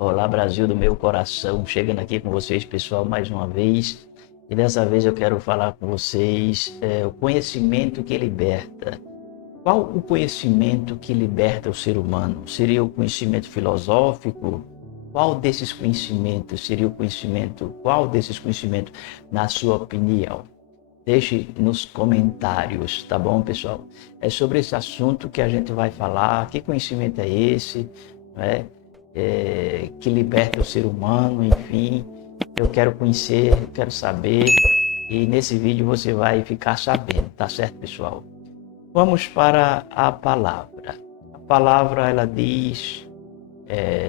Olá, Brasil do meu coração, chegando aqui com vocês, pessoal, mais uma vez. E dessa vez eu quero falar com vocês o conhecimento que liberta. Qual o conhecimento que liberta o ser humano? Seria o conhecimento filosófico? Qual desses conhecimentos seria o conhecimento? Qual desses conhecimentos, na sua opinião? Deixe nos comentários, tá bom, pessoal? É sobre esse assunto que a gente vai falar. Que conhecimento é esse, né? Que liberta o ser humano, enfim. Eu quero conhecer, eu quero saber. E nesse vídeo você vai ficar sabendo, tá certo, pessoal? Vamos para a palavra. A palavra, ela diz...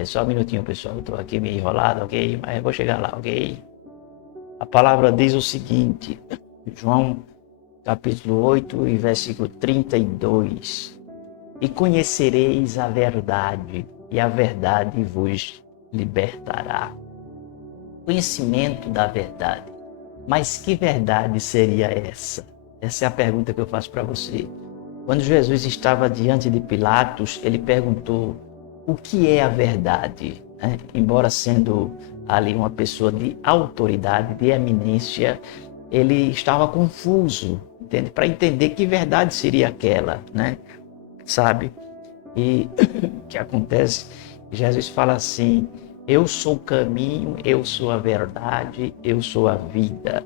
só um minutinho, pessoal. Eu estou aqui meio enrolado, ok? Mas eu vou chegar lá, ok? A palavra diz o seguinte... João capítulo 8 e versículo 32. E conhecereis a verdade, e a verdade vos libertará. Conhecimento da verdade. Mas que verdade seria essa? Essa é a pergunta que eu faço para você. Quando Jesus estava diante de Pilatos, ele perguntou: o que é a verdade? Embora sendo ali uma pessoa de autoridade, de eminência, ele estava confuso, entende? Para entender que verdade seria aquela, né? Sabe? E o que acontece? Jesus fala assim: eu sou o caminho, eu sou a verdade, eu sou a vida.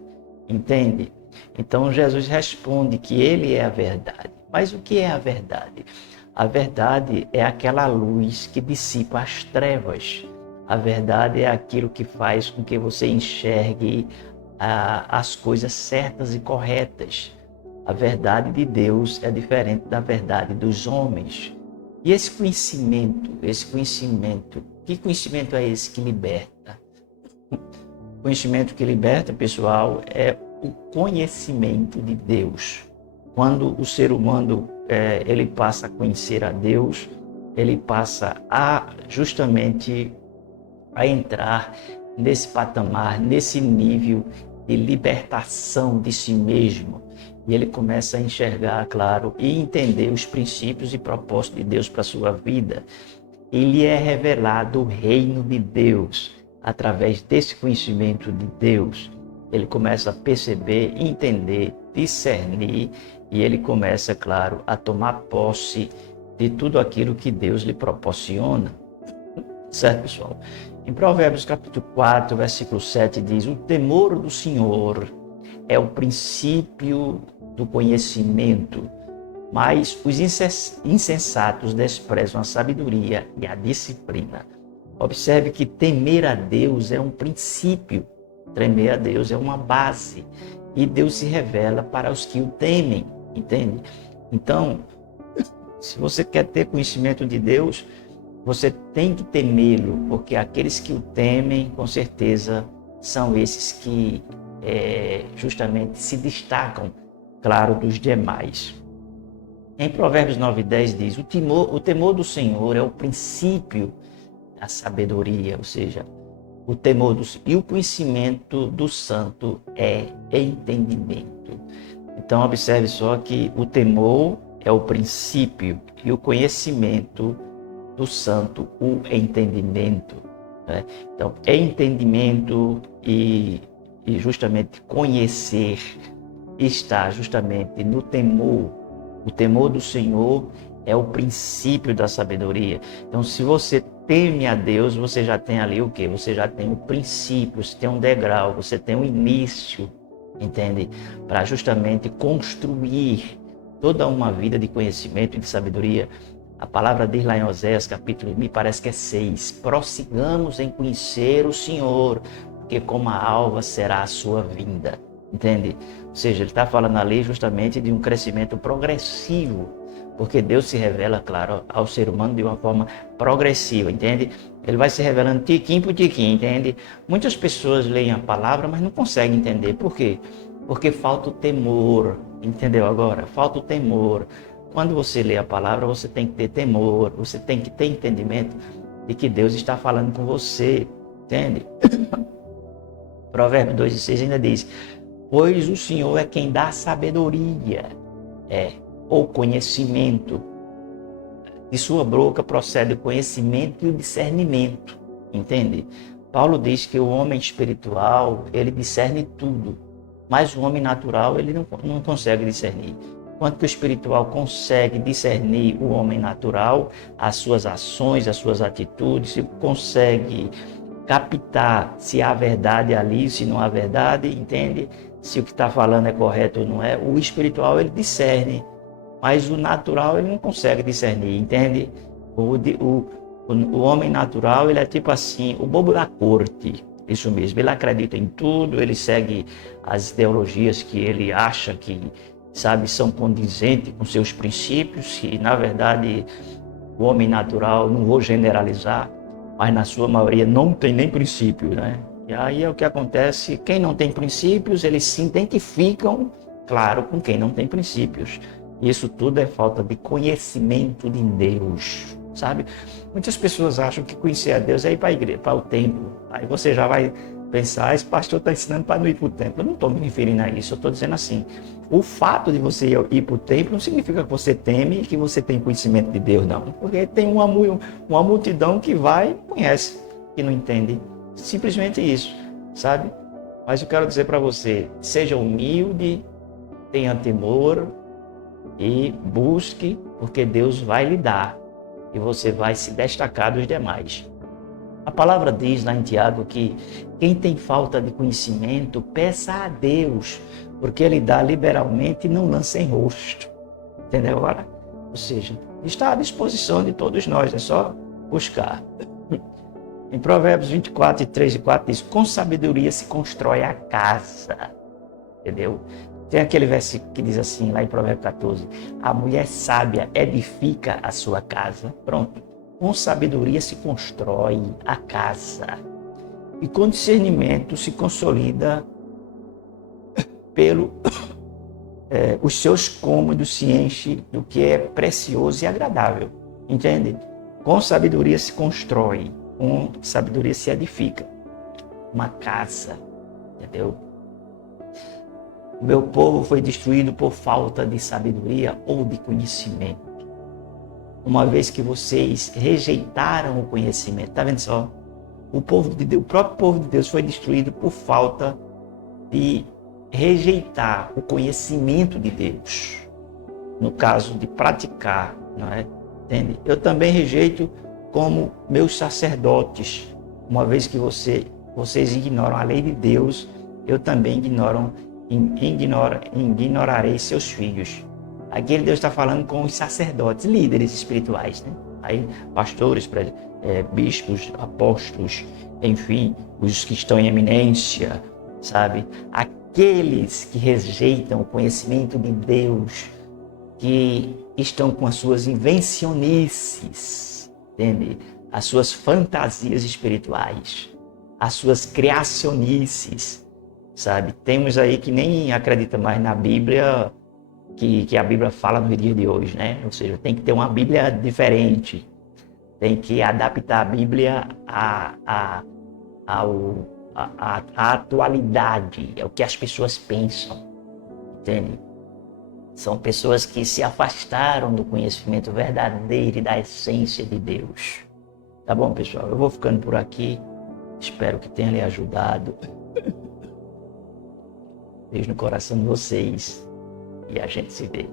Entende? Então Jesus responde que ele é a verdade. Mas o que é a verdade? A verdade é aquela luz que dissipa as trevas. A verdade é aquilo que faz com que você enxergue as coisas certas e corretas. A verdade de Deus é diferente da verdade dos homens. E esse conhecimento, que conhecimento é esse que liberta? O conhecimento que liberta, pessoal, é o conhecimento de Deus. Quando o ser humano ele passa a conhecer a Deus, ele passa justamente a entrar nesse patamar, nesse nível de libertação de si mesmo. E ele começa a enxergar, claro, e entender os princípios e propósitos de Deus para a sua vida. Ele é revelado o reino de Deus. Através desse conhecimento de Deus, ele começa a perceber, entender, discernir, e ele começa, claro, a tomar posse de tudo aquilo que Deus lhe proporciona. Certo, pessoal? Em Provérbios capítulo 4, versículo 7 diz: o temor do Senhor é o princípio do conhecimento, mas os insensatos desprezam a sabedoria e a disciplina. Observe que temer a Deus é um princípio, temer a Deus é uma base, e Deus se revela para os que o temem, entende? Então, se você quer ter conhecimento de Deus, você tem que temê-lo, porque aqueles que o temem, com certeza, são esses que justamente se destacam, claro, dos demais. Em Provérbios 9:10 diz: o temor do Senhor é o princípio da sabedoria, ou seja, o temor e o conhecimento do santo é entendimento. Então, observe só que o temor é o princípio e o conhecimento do santo, o entendimento. Né? Então, entendimento e justamente conhecer está justamente no temor. O temor do Senhor é o princípio da sabedoria. Então, se você teme a Deus, você já tem ali o quê? Você já tem o princípio, você tem um degrau, você tem um início, entende? Para justamente construir toda uma vida de conhecimento e de sabedoria. A palavra diz lá em Oséias, capítulo, me parece que é 6, prossigamos em conhecer o Senhor, porque como a alva será a sua vinda, entende? Ou seja, ele está falando ali justamente de um crescimento progressivo, porque Deus se revela, claro, ao ser humano de uma forma progressiva, entende? Ele vai se revelando tiquinho por tiquinho, entende? Muitas pessoas leem a palavra, mas não conseguem entender. Por quê? Porque falta o temor, entendeu agora? Falta o temor. Quando você lê a palavra, você tem que ter temor, você tem que ter entendimento de que Deus está falando com você, entende? Provérbios 2:6 ainda diz: pois o Senhor é quem dá sabedoria, ou conhecimento. De sua boca procede o conhecimento e o discernimento. entende? Paulo diz que o homem espiritual, ele discerne tudo, mas o homem natural, ele não consegue discernir. Enquanto que o espiritual consegue discernir o homem natural, as suas ações, as suas atitudes, consegue captar se há verdade ali, se não há verdade, entende? Se o que está falando é correto ou não é. O espiritual, ele discerne, mas o natural, ele não consegue discernir, entende? O homem natural, ele é tipo assim, o bobo da corte, isso mesmo. Ele acredita em tudo, ele segue as ideologias que ele acha que, sabe, são condizentes com seus princípios, e na verdade o homem natural, não vou generalizar, mas na sua maioria não tem nem princípio, né? E aí é o que acontece, quem não tem princípios, eles se identificam, claro, com quem não tem princípios. Isso tudo é falta de conhecimento de Deus, sabe? Muitas pessoas acham que conhecer a Deus é ir para a igreja, para o templo. Aí você já vai pensar, esse pastor está ensinando para não ir para o templo. Eu não estou me referindo a isso, eu estou dizendo assim, o fato de você ir para o templo não significa que você teme e que você tem conhecimento de Deus, não. Porque tem uma multidão que vai e conhece, que não entende. Simplesmente isso, sabe? Mas eu quero dizer para você, seja humilde, tenha temor e busque, porque Deus vai lhe dar e você vai se destacar dos demais. A palavra diz lá em Tiago que quem tem falta de conhecimento, peça a Deus, porque Ele dá liberalmente e não lança em rosto. Entendeu agora? Ou seja, está à disposição de todos nós, é só buscar. Em Provérbios 24, 3 e 4 diz, com sabedoria se constrói a casa. Entendeu? Tem aquele versículo que diz assim, lá em Provérbios 14, a mulher sábia edifica a sua casa. Pronto. Com sabedoria se constrói a casa. E com discernimento se consolida os seus cômodos se enchem do que é precioso e agradável. Entende? Com sabedoria se constrói, com sabedoria se edifica uma casa. Entendeu? O meu povo foi destruído por falta de sabedoria ou de conhecimento. Uma vez que vocês rejeitaram o conhecimento, tá vendo só? O próprio povo de Deus foi destruído por falta de rejeitar o conhecimento de Deus. No caso de praticar, não é? Entende? Eu também rejeito como meus sacerdotes. Uma vez que vocês ignoram a lei de Deus, eu também ignorarei seus filhos. Aqui Deus está falando com os sacerdotes, líderes espirituais, né? Aí, pastores, bispos, apóstolos, enfim, os que estão em eminência, sabe? Aqueles que rejeitam o conhecimento de Deus, que estão com as suas invencionices, entende? As suas fantasias espirituais, as suas criacionices, sabe? Temos aí que nem acredita mais na Bíblia, que a Bíblia fala no dia de hoje, né? Ou seja, tem que ter uma Bíblia diferente, tem que adaptar a Bíblia à atualidade, é o que as pessoas pensam, entende? São pessoas que se afastaram do conhecimento verdadeiro e da essência de Deus. Tá bom, pessoal? Eu vou ficando por aqui, espero que tenha lhe ajudado. Beijo no coração de vocês. E a gente se vê.